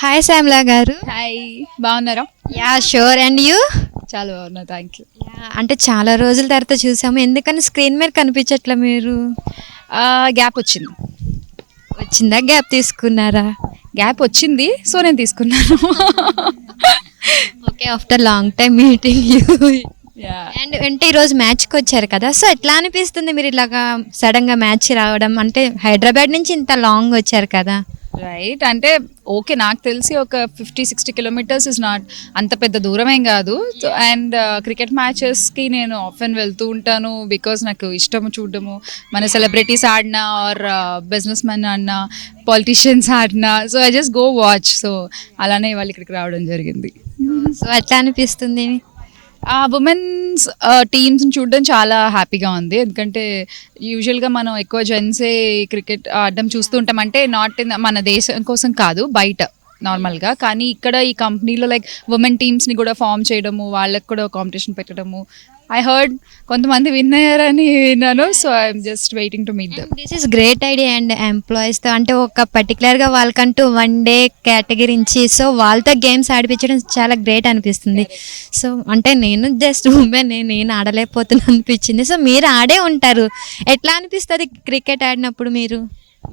Hi Shyamla గారు. Hi, బాగున్నారా? Yeah sure. And you? చాలా బాగున్నా, థ్యాంక్ యూ. అంటే చాలా రోజుల తర్వాత చూసాము, ఎందుకని స్క్రీన్ మీద కనిపించట్లే మీరు? గ్యాప్ వచ్చింది. వచ్చిందా, గ్యాప్ తీసుకున్నారా? గ్యాప్ వచ్చింది, సో నేను తీసుకున్నాను. Okay, after long time meeting you. Yeah, and అంటే ఈరోజు మ్యాచ్కి వచ్చారు కదా, సో ఎట్లా అనిపిస్తుంది మీరు ఇలాగా సడన్గా మ్యాచ్ రావడం? అంటే హైదరాబాద్ నుంచి ఇంత లాంగ్ వచ్చారు కదా. రైట్. అంటే ఓకే, నాకు తెలిసి ఒక 50-60 కిలోమీటర్స్ ఇస్ నాట్ అంత పెద్ద దూరం ఏం కాదు. సో అండ్ క్రికెట్ మ్యాచెస్కి నేను ఆఫెన్ వెళ్తూ ఉంటాను, బికాజ్ నాకు ఇష్టము చూడడము. మన సెలబ్రిటీస్ ఆడినా ఆర్ బిజినెస్ మెన్ ఆడినా, పాలిటీషియన్స్ ఆడినా, so I just go watch. So అలానే ఇవాళ ఇక్కడికి రావడం జరిగింది. సో ఎట్లా అనిపిస్తుంది? ఆ ఉమెన్స్ టీమ్స్ని చూడడం చాలా హ్యాపీగా ఉంది. ఎందుకంటే యూజువల్గా మనం ఎక్కువ జెంట్సే క్రికెట్ ఆడడం చూస్తూ ఉంటాం. అంటే నాట్ ఇన్ మన దేశం కోసం కాదు, బయట నార్మల్గా. కానీ ఇక్కడ ఈ కంపెనీలో లైక్ ఉమెన్ టీమ్స్ని కూడా ఫామ్ చేయడము, వాళ్ళకి కూడా కాంపిటీషన్ పెట్టడము. ఐ హర్డ్ కొంతమంది విన్ అయ్యారని విన్నాను. So I'm just waiting to meet them. This is great idea. And ఎంప్లాయీస్తో అంటే ఒక పర్టికులర్గా వాళ్ళకంటూ వన్ డే కేటగిరీ ఇచ్చి సో వాళ్ళతో గేమ్స్ ఆడిపించడం చాలా గ్రేట్ అనిపిస్తుంది. సో అంటే నేను జస్ట్ ఉమెన్, నేను ఆడలేకపోతున్నాను అనిపించింది. సో మీరు ఆడే ఉంటారు, ఎట్లా అనిపిస్తుంది క్రికెట్ ఆడినప్పుడు మీరు?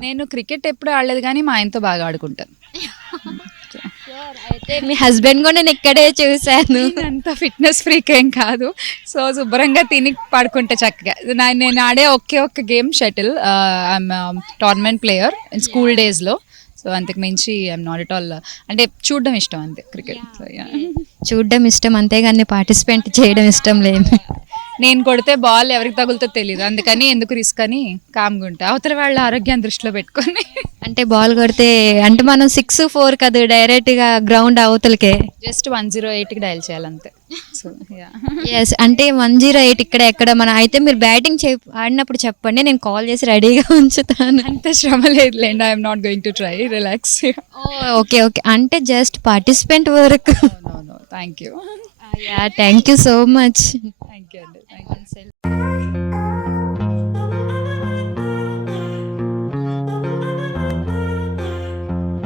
నేను క్రికెట్ ఎప్పుడు ఆడలేదు, కానీ మా ఆయనతో బాగా ఆడుకుంటాను. అయితే మీ హస్బెండ్ కూడా నేను ఇక్కడే చూశాను. అంత ఫిట్నెస్ ఫ్రీక్ ఏం కాదు. సో శుభ్రంగా తిని పడుకుంటే చక్కగా. నేను ఆడే ఒక్క game shuttle. I'm tournament player in school డేస్లో. సో అంతకు మించి ఐఎమ్ నాట్ ఎట్ ఆల్. అంటే చూడడం ఇష్టం అంతే క్రికెట్. సో చూడడం ఇష్టం అంతేగాని పార్టిసిపేట్ చేయడం ఇష్టం లేదు. నేను కొడితే బాల్ ఎవరికి తగులుతో తెలియదు, అందుకని ఎందుకు రిస్క్ అని కామ్గా ఉంటా, అవతల వాళ్ళ ఆరోగ్యాన్ని దృష్టిలో పెట్టుకొని. అంటే బాల్ కొడితే అంటే మనం 6-4 కదా, డైరెక్ట్గా గ్రౌండ్ అవతలకే. జస్ట్ 108కి డయల్ చేయాలంతే. సో ఎస్, అంటే 108 ఇక్కడ ఎక్కడ మన. అయితే మీరు బ్యాటింగ్ ఆడినప్పుడు చెప్పండి, నేను కాల్ చేసి రెడీగా ఉంచుతాను. అంత శ్రమ లేదులేండి, I'm not going to try, relax. Okay okay, అంటే జస్ట్ పార్టిసిపెంట్ వరకు. Thank you. Yeah, thank you so much. Thank you అండి. Thank you.